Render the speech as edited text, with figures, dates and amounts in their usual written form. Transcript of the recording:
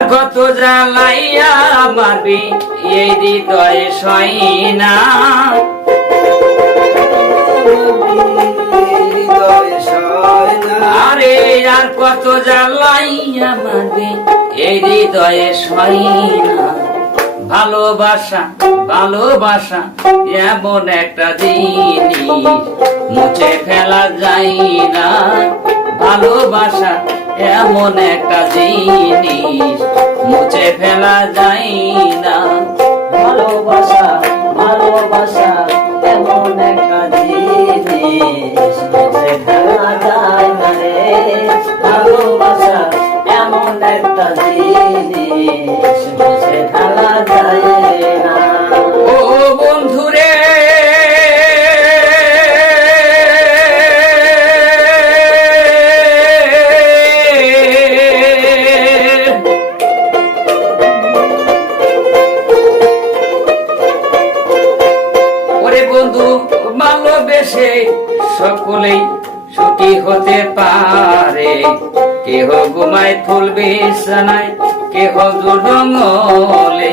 কত জ্বালাইয়া মারবি এই হৃদয়ে সইনা, আরে আর কত জ্বালাইয়া মারবি এই হৃদয়ে সইনা। ভালোবাসা ভালোবাসা এমন একটা জিনিস মুছে ফেলা যায় না। ভালোবাসা এমন একটা জিনিস মুছে ফেলা যায় না। ভালোবাসা ভালোবাসা এমন একটা জিনিস মুছে ফেলা যায় না রে। ভালোবাসা এমন একটা জিনিস মুছে ফেলা যায় না। ও বন্ধুরে ভালোবেসে সকলেই সুখী হতে পারে। কেহ ঘুমায় ফুল বিছানায়, কেহ জঙ্গলে,